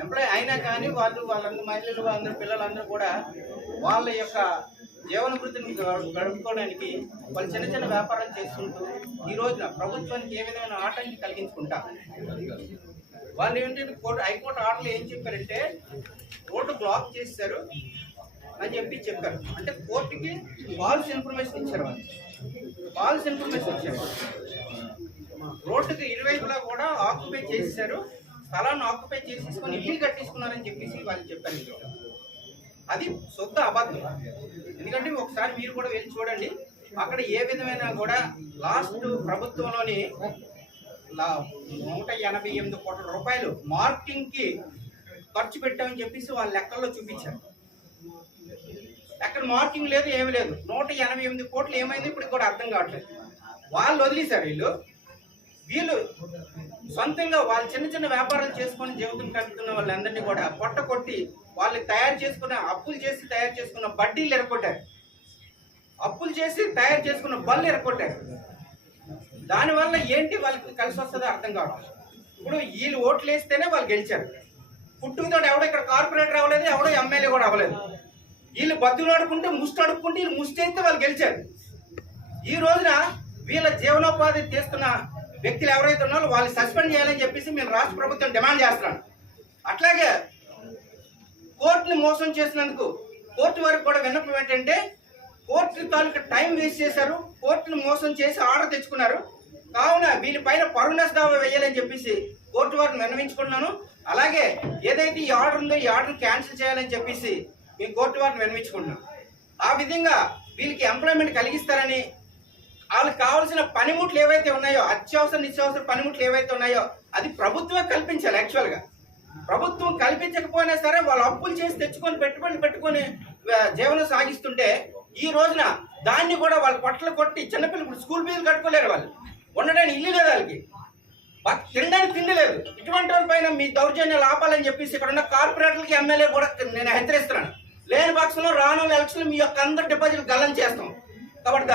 Employee అయినా కానీ వాళ్ళందరూ మహిళలు అందరూ పిల్లలందరూ కూడా వాళ్ళ యొక్క జీవన వృత్తిని గడుపుకోవడానికి వాళ్ళు చిన్న చిన్న వ్యాపారాలు చేసుకుంటూ ఈ రోజున ప్రభుత్వానికి ఏ విధమైన ఆటంకి కలిగించుకుంటా వాళ్ళు ఏంటంటే హైకోర్టు ఆర్డర్లు ఏం చెప్పారంటే రోడ్డు బ్లాక్ చేశారు అని చెప్పారు. అంటే కోర్టుకి ఫాల్స్ ఇన్ఫర్మేషన్ ఇచ్చారు. వాళ్ళు ఫాల్స్ ఇన్ఫర్మేషన్ ఇచ్చారు. రోడ్డుకి ఇరువైపులా కూడా ఆక్యుపై చేసేసారు, స్థలాన్ని ఆక్యుపై చేసేసుకొని ఇల్లు కట్టించుకున్నారని చెప్పేసి వాళ్ళు చెప్పారు. అది శుద్ధ అబద్ధం. ఎందుకంటే ఒకసారి మీరు కూడా వెళ్ళి చూడండి, అక్కడ ఏ విధమైన కూడా లాస్ట్ ప్రభుత్వంలోని 188 కోట్ల రూపాయలు మార్కింగ్కి ఖర్చు పెట్టామని చెప్పేసి వాళ్ళ లెక్కల్లో చూపించారు. అక్కడ మార్కింగ్ లేదు, ఏమి లేదు. 188 కోట్లు ఏమైంది ఇప్పుడు కూడా అర్థం కావట్లేదు. వాళ్ళు వదిలేశారు. వీళ్ళు సొంతంగా వాళ్ళు చిన్న చిన్న వ్యాపారాలు చేసుకొని జీవితం కలుపుతున్న వాళ్ళందరినీ కూడా పొట్ట కొట్టి వాళ్ళకి అప్పులు చేసి తయారు చేసుకున్న బడ్డీలు ఎరగొట్టారు, అప్పులు చేసి తయారు చేసుకున్న బళ్ళు ఎరగొట్టారు. దానివల్ల ఏంటి వాళ్ళకి కలిసి వస్తుందో అర్థం కావట్లేదు. ఇప్పుడు వీళ్ళు ఓట్లు వేస్తేనే వాళ్ళు గెలిచారు. పుట్టుకతో ఎవడో ఇక్కడ కార్పొరేటర్ అవ్వలేదు, ఎవడో ఎమ్మెల్యే కూడా అవ్వలేదు. వీళ్ళు బద్దులు ఆడుకుంటే అడుక్కుంటే వీళ్ళు ముష్టైతే వాళ్ళు గెలిచారు. ఈ రోజున వీళ్ళ జీవనోపాధి తీస్తున్న వ్యక్తులు ఎవరైతే ఉన్నారో వాళ్ళు సస్పెండ్ చేయాలని చెప్పేసి మేము రాష్ట్ర ప్రభుత్వం డిమాండ్ చేస్తున్నాం. అట్లాగే కోర్టుని మోసం చేసినందుకు కోర్టు వరకు కూడా విన్నపం ఏంటంటే కోర్టు తాలూకా టైం వేస్ట్ చేశారు, కోర్టును మోసం చేసి ఆర్డర్ తెచ్చుకున్నారు. కావున వీళ్ళపైన పరుణస్ దావా వేయాలని చెప్పేసి కోర్టు వారిని విన్నవించుకుంటున్నాను. అలాగే ఏదైతే ఈ ఆర్డర్ ఉందో ఈ ఆర్డర్ క్యాన్సిల్ చేయాలని చెప్పేసి మేము కోర్టు వారిని విన్నవించుకుంటున్నాం. ఆ విధంగా వీళ్ళకి ఎంప్లాయ్మెంట్ కలిగిస్తారని, వాళ్ళకి కావాల్సిన పనిముట్లు ఏవైతే ఉన్నాయో, అత్యవసర నిత్యావసర పనిముట్లు ఏవైతే ఉన్నాయో అది ప్రభుత్వమే కల్పించాలి. యాక్చువల్గా ప్రభుత్వం కల్పించకపోయినా సరే వాళ్ళు అప్పులు చేసి తెచ్చుకొని పెట్టుకొని జీవనం సాగిస్తుంటే ఈ రోజున దాన్ని కూడా వాళ్ళు పొట్టలు కొట్టి చిన్నపిల్లలు స్కూల్ ఫీజులు కట్టుకోలేరు, వాళ్ళు ఉండడానికి ఇల్లు లేదు, వాళ్ళకి తినడానికి తిండి లేదు. ఇటువంటి వాళ్ళ పైన మీ దౌర్జన్యాలు ఆపాలని చెప్పేసి ఇక్కడ ఉన్న కార్పొరేటర్లకి ఎమ్మెల్యే కూడా నేను హెచ్చరిస్తున్నాను. లేని పక్షంలో రానున్న ఎలక్షన్ మీ యొక్క అందరి డిపాజిట్లు గల్లం చేస్తాం. కాబట్టి